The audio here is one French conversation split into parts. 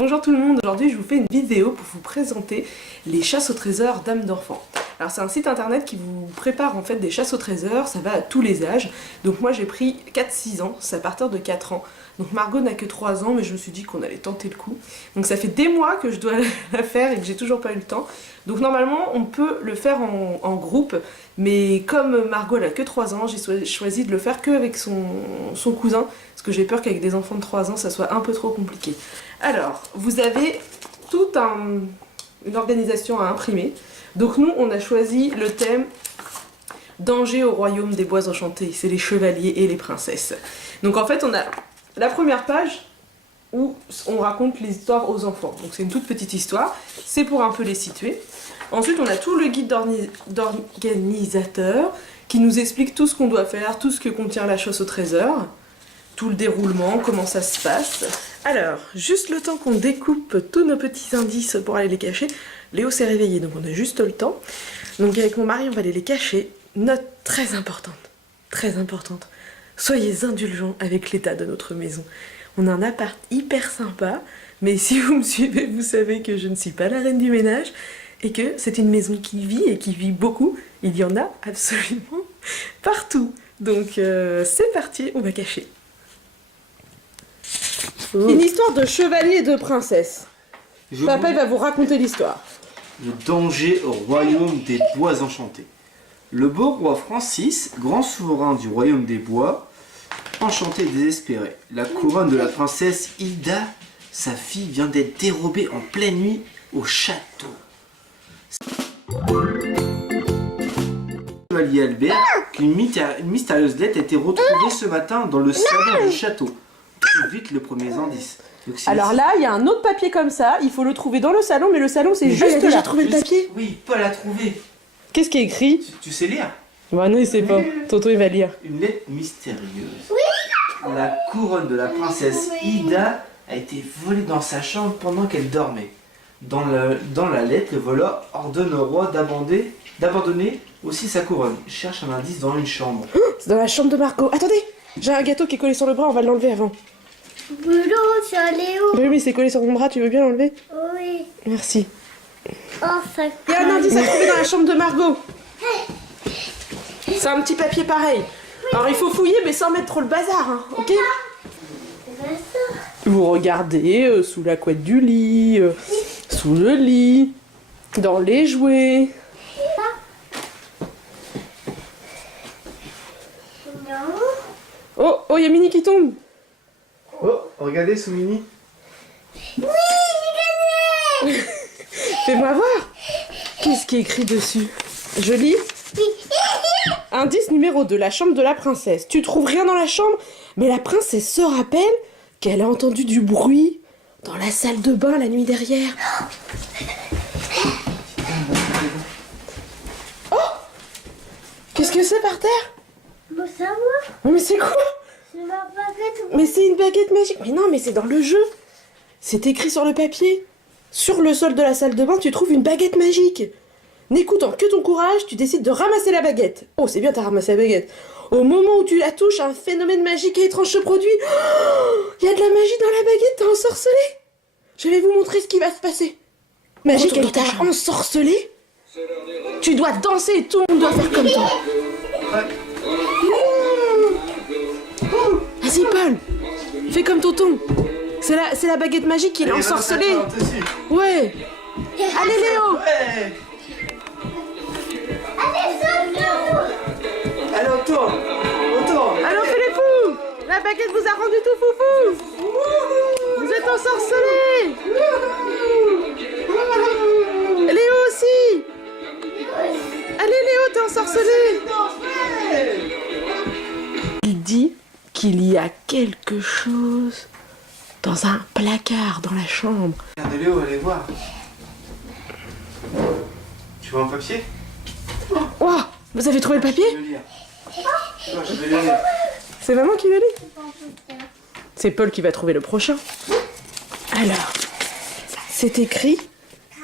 Bonjour tout le monde, aujourd'hui je vous fais une vidéo pour vous présenter les chasses au trésor d'âmes d'enfants. Alors c'est un site internet qui vous prépare en fait des chasses au trésor, ça va à tous les âges. Donc moi j'ai pris 4-6 ans, c'est à partir de 4 ans. Donc Margot n'a que 3 ans mais je me suis dit qu'on allait tenter le coup. Donc ça fait des mois que je dois la faire et que j'ai toujours pas eu le temps. Donc normalement on peut le faire en groupe, mais comme Margot n'a que 3 ans, j'ai choisi de le faire qu'avec son cousin, parce que j'ai peur qu'avec des enfants de 3 ans ça soit un peu trop compliqué. Alors, vous avez toute une organisation à imprimer. Donc nous, on a choisi le thème Danger au royaume des bois enchantés. C'est les chevaliers et les princesses. Donc en fait, on a la première page où on raconte les histoires aux enfants. Donc c'est une toute petite histoire. C'est pour un peu les situer. Ensuite, on a tout le guide d'organisateur qui nous explique tout ce qu'on doit faire, tout ce que contient la chasse au trésor. Tout le déroulement, comment ça se passe. Alors, juste le temps qu'on découpe tous nos petits indices pour aller les cacher, Léo s'est réveillé, donc on a juste le temps. Donc avec mon mari, on va aller les cacher. Note très importante. Soyez indulgents avec l'état de notre maison. On a un appart hyper sympa, mais si vous me suivez, vous savez que je ne suis pas la reine du ménage, et que c'est une maison qui vit, et qui vit beaucoup. Il y en a absolument partout. Donc c'est parti, on va cacher. Une histoire de chevalier et de princesse. Papa, il va vous raconter l'histoire. Le danger au royaume des bois enchantés. Le beau roi Francis, grand souverain du royaume des bois, enchanté et désespéré. La couronne de la princesse Ida, sa fille, vient d'être dérobée en pleine nuit au château. Le chevalier Albert, qu'une mystérieuse lettre a été retrouvée ce matin dans le salon du château. Vite le premier indice. Alors là, il y a un autre papier comme ça, il faut le trouver dans le salon, mais le salon c'est juste là. Déjà trouvé le papier? Oui, Paul a trouvé. Qu'est-ce qui est écrit? Tu sais lire? Bah non, il sait pas. Tonton il va lire. Une lettre mystérieuse. La couronne de la princesse Ida a été volée dans sa chambre pendant qu'elle dormait. Dans la lettre, le voleur ordonne au roi d'abandonner aussi sa couronne. Il cherche un indice dans une chambre. C'est dans la chambre de Margot. Attendez, j'ai un gâteau qui est collé sur le bras, on va l'enlever avant. Boulot sur Léo. Oui, mais c'est collé sur mon bras, tu veux bien l'enlever? Oui. Merci. Oh, ça. Il y a un indice à trouver dans la chambre de Margot. C'est un petit papier pareil. Alors il faut fouiller, mais sans mettre trop le bazar, hein, ok? Vous regardez sous la couette du lit, sous le lit, dans les jouets. Non. Oh, il y a Mini qui tombe. Oh, regardez sous Mini. Oui, j'ai gagné. Fais-moi voir. Qu'est-ce qui est écrit dessus? Je lis. Indice numéro 2, la chambre de la princesse. Tu trouves rien dans la chambre, mais la princesse se rappelle qu'elle a entendu du bruit dans la salle de bain la nuit dernière. Oh! Qu'est-ce que c'est par terre? Faut savoir. Mais c'est quoi? C'est ma baguette. Mais c'est une baguette magique. Mais non, mais c'est dans le jeu. C'est écrit sur le papier. Sur le sol de la salle de bain, tu trouves une baguette magique. N'écoutant que ton courage, tu décides de ramasser la baguette. Oh, c'est bien, t'as ramassé la baguette. Au moment où tu la touches, un phénomène magique et étrange se produit. Il y a de la magie dans la baguette, t'as ensorcelé. Je vais vous montrer ce qui va se passer. Magique, elle t'a ensorcelé. Tu dois danser et tout le monde doit faire comme toi. Vas-y, Paul. Fais comme tonton. C'est la baguette magique qui l'a ensorcelé. Ouais. Allez, Léo. Ouais. Allez, on tourne. Alors, fais les fous. La baguette vous a rendu tout foufou. Vous êtes ensorcelés. Léo aussi. Allez, Léo, t'es ensorcelé. Il dit qu'il y a quelque chose dans un placard dans la chambre. Regarde Léo, allez voir. Tu vois un papier? Oh, vous avez trouvé le papier? Je vais le lire. Non, je vais le lire. C'est maman qui le lit? C'est Paul qui va trouver le prochain. Alors, c'est écrit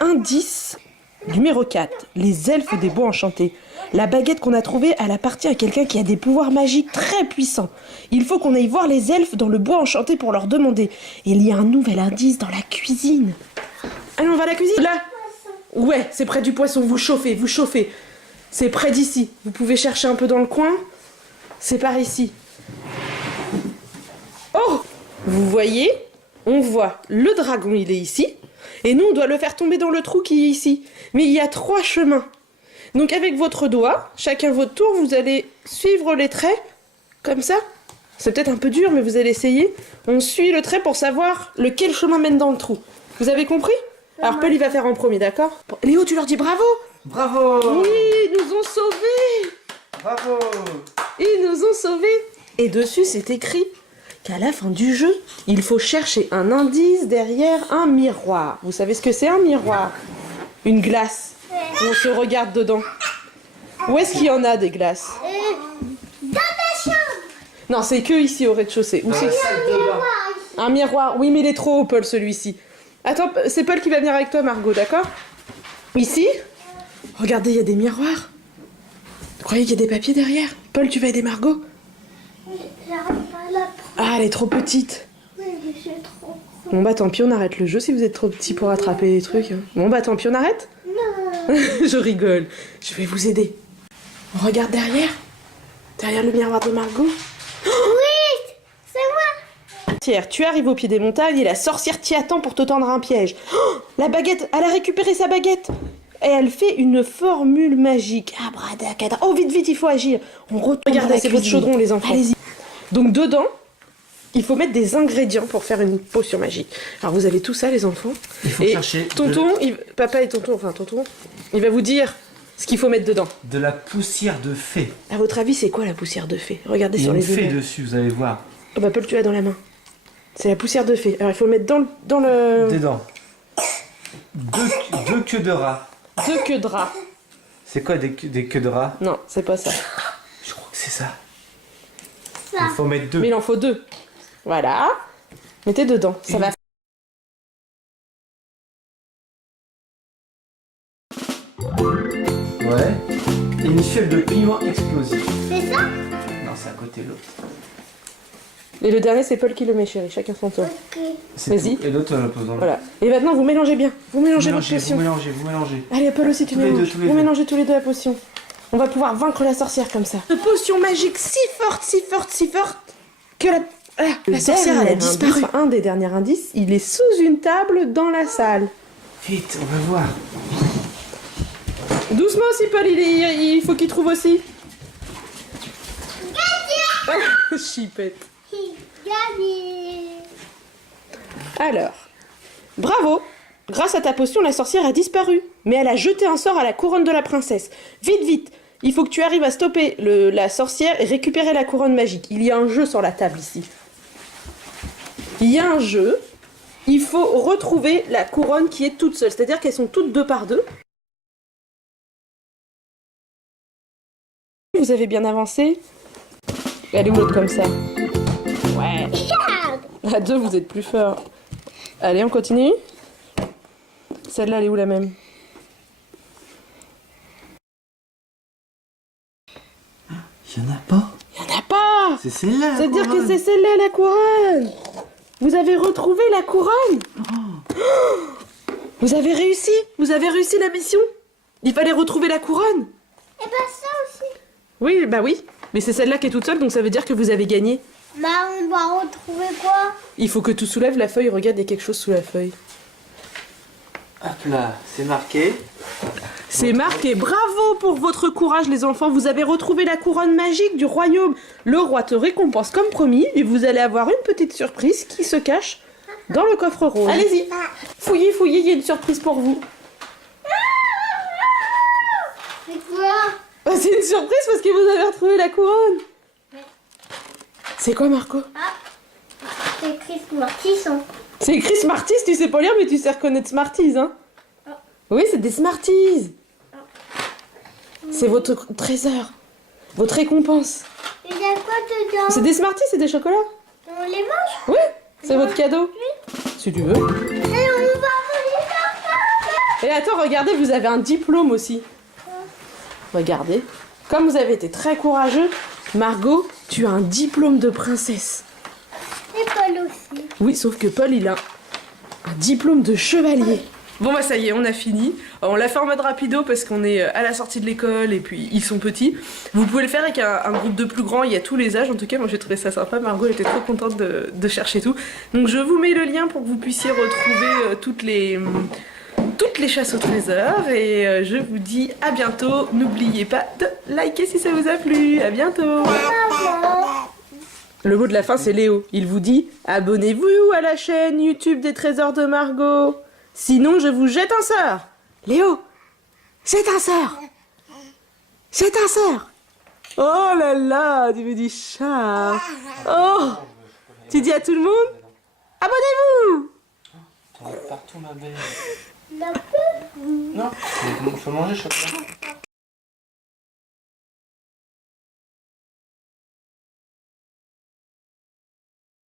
indice numéro 4, les elfes des bois enchantés. La baguette qu'on a trouvée, elle appartient à quelqu'un qui a des pouvoirs magiques très puissants. Il faut qu'on aille voir les elfes dans le bois enchanté pour leur demander. Et il y a un nouvel indice dans la cuisine. Allez, on va à la cuisine. Là. Ouais, c'est près du poisson. Vous chauffez, vous chauffez. C'est près d'ici. Vous pouvez chercher un peu dans le coin. C'est par ici. Oh! Vous voyez? On voit le dragon, il est ici. Et nous, on doit le faire tomber dans le trou qui est ici. Mais il y a 3 chemins. Donc avec votre doigt, chacun votre tour, vous allez suivre les traits, comme ça. C'est peut-être un peu dur, mais vous allez essayer. On suit le trait pour savoir lequel chemin mène dans le trou. Vous avez compris? Alors Paul, il va faire en premier, d'accord? Léo, tu leur dis bravo! Bravo! Oui, ils nous ont sauvés! Bravo! Ils nous ont sauvés! Et dessus, c'est écrit qu'à la fin du jeu, il faut chercher un indice derrière un miroir. Vous savez ce que c'est un miroir? Une glace. On se regarde dedans. Où est-ce qu'il y en a des glaces? Dans ta chambre. Non, c'est que ici au rez-de-chaussée. Où Dans c'est? la salle de bain. Un miroir. Oui, mais il est trop haut, Paul, celui-ci. Attends, c'est Paul qui va venir avec toi, Margot, d'accord? Ici? Regardez, il y a des miroirs. Vous croyez qu'il y a des papiers derrière? Paul, tu vas aider Margot? J'arrive pas à la prendre. Ah, elle est trop petite. Oui, je suis trop. Bon bah tant pis, on arrête le jeu si vous êtes trop petit pour attraper les trucs. Bon bah tant pis, on arrête? Non. Je rigole, je vais vous aider. On regarde derrière? Derrière le miroir de Margot? Oui, c'est moi. Sorcière, tu arrives au pied des montagnes et la sorcière t'y attend pour te tendre un piège. Oh, la baguette, elle a récupéré sa baguette. Et elle fait une formule magique. Abracadabra. Oh vite, vite, il faut agir. On retourne. Regardez, c'est votre chaudron les enfants. Allez-y. Donc dedans, il faut mettre des ingrédients pour faire une potion magique. Alors vous avez tout ça les enfants. Il faut Et chercher tonton, papa et tonton, enfin tonton, il va vous dire ce qu'il faut mettre dedans. de la poussière de fée. À votre avis, c'est quoi la poussière de fée? Regardez Il y a sur une les fée images. dessus, vous allez voir. Oh bah Paul, tu l'as dans la main. C'est la poussière de fée. Alors il faut le mettre dans le... Dedans. Deux queues de rat. 2 queues de rat. C'est quoi des queues de rat? Non, c'est pas ça. Je crois que c'est ça. Ça. Il faut mettre 2. Mais il en faut 2. Voilà. Mettez dedans. Ça va. Ouais. Et une fiole de piment explosif. C'est ça? Non, c'est à côté de l'autre. Et le dernier, c'est Paul qui le met, chérie. Chacun son tour. Ok. C'est Vas-y. tout. Et l'autre, on le pose dans le... Voilà. Et maintenant, vous mélangez bien. Vous mélangez votre Vous potion. mélangez. Allez, Paul aussi, tu Tous les mélanges. deux, tous les Vous deux. mélangez tous les deux la potion. On va pouvoir vaincre la sorcière comme ça. Une potion magique si forte que la sorcière, elle a disparu. Un des derniers indices, il est sous une table dans la salle. Vite, on va voir. Doucement aussi, Paul, il faut qu'il trouve aussi. Chipette. Gagné. Alors, bravo. Grâce à ta potion, la sorcière a disparu. Mais elle a jeté un sort à la couronne de la princesse. Vite, vite. Il faut que tu arrives à stopper la sorcière et récupérer la couronne magique. Il y a un jeu sur la table ici. Il y a un jeu. Il faut retrouver la couronne qui est toute seule. C'est-à-dire qu'elles sont toutes 2 par 2. Vous avez bien avancé. Elle est où l'autre comme ça? Ouais. À 2, vous êtes plus fort. Allez, on continue. Celle-là, elle est où la même? Il y en a pas. Il n'y en a pas. C'est celle-là. la C'est-à-dire que couronne. c'est celle-là la couronne. Vous avez retrouvé la couronne. Oh. Vous avez réussi la mission. Il fallait retrouver la couronne. Et bah ça aussi. Oui, bah oui. Mais c'est celle-là qui est toute seule, donc ça veut dire que vous avez gagné. Bah on va retrouver quoi? Il faut que tu soulèves la feuille. Regarde, il y a quelque chose sous la feuille. Hop là, c'est marqué. C'est marqué. Bravo pour votre courage, les enfants. Vous avez retrouvé la couronne magique du royaume. Le roi te récompense comme promis et vous allez avoir une petite surprise qui se cache dans le coffre rose. Allez-y. Fouillez, il y a une surprise pour vous. C'est quoi? Oh, c'est une surprise parce que vous avez retrouvé la couronne. C'est quoi, Marco? C'est écrit Smarties. Hein. C'est écrit Smarties, tu sais pas lire, mais tu sais reconnaître Smarties, hein? Oui, c'est des Smarties. C'est votre trésor, votre récompense. Il y a quoi dedans? C'est des Smarties, c'est des chocolats. On les mange? Oui, c'est votre cadeau. Si tu veux. Et on va manger ça. Et attends, regardez, vous avez un diplôme aussi. regardez. Comme vous avez été très courageux, Margot, tu as un diplôme de princesse. Et Paul aussi. Oui, sauf que Paul, il a un diplôme de chevalier. Bon bah ça y est, on a fini. On l'a fait en mode rapido parce qu'on est à la sortie de l'école et puis ils sont petits. Vous pouvez le faire avec un groupe de plus grands, il y a tous les âges. En tout cas, moi j'ai trouvé ça sympa. Margot elle était trop contente de chercher tout. Donc je vous mets le lien pour que vous puissiez retrouver toutes les chasses au trésor. Et je vous dis à bientôt. N'oubliez pas de liker si ça vous a plu. À bientôt. Le mot de la fin c'est Léo. Il vous dit abonnez-vous à la chaîne YouTube des trésors de Margot. Sinon, je vous jette un sort. Léo, jette un sort. Jette un sort. Oh là là, tu me dis chat. Oh, tu dis à tout le monde, abonnez-vous. T'en mets partout, ma belle. La peur. Non, il faut manger chocolat.